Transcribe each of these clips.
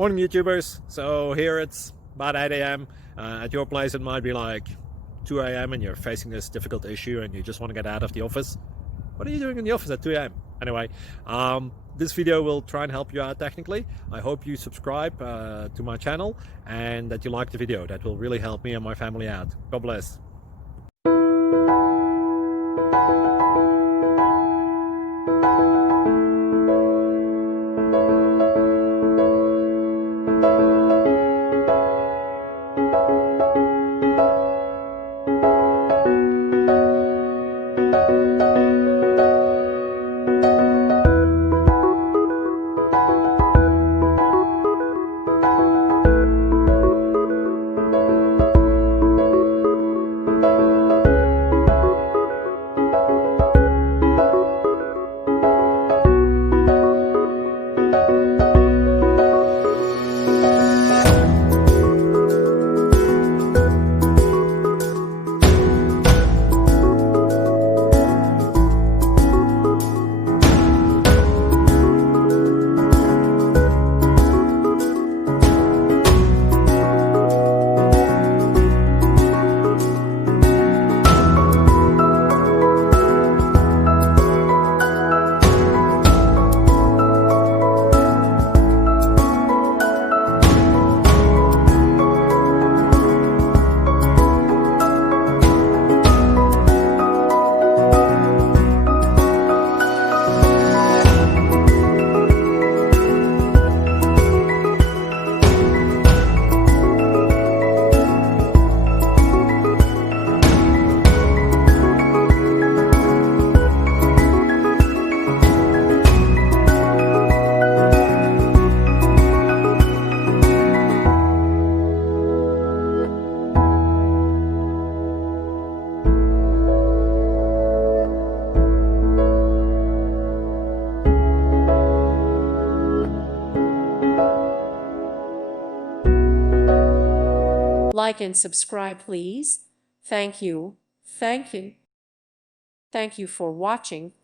Morning YouTubers. So here it's about 8 a.m. At your place it might be like 2 a.m. and you're facing this difficult issue and you just want to get out of the office. What are you doing in the office at 2 a.m.? Anyway, this video will try and help you out technically. I hope you subscribe to my channel and that you like the video. That will really help me and my family out. God bless. Like and subscribe, please. Thank you. Thank you. Thank you for watching.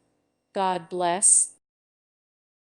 God bless.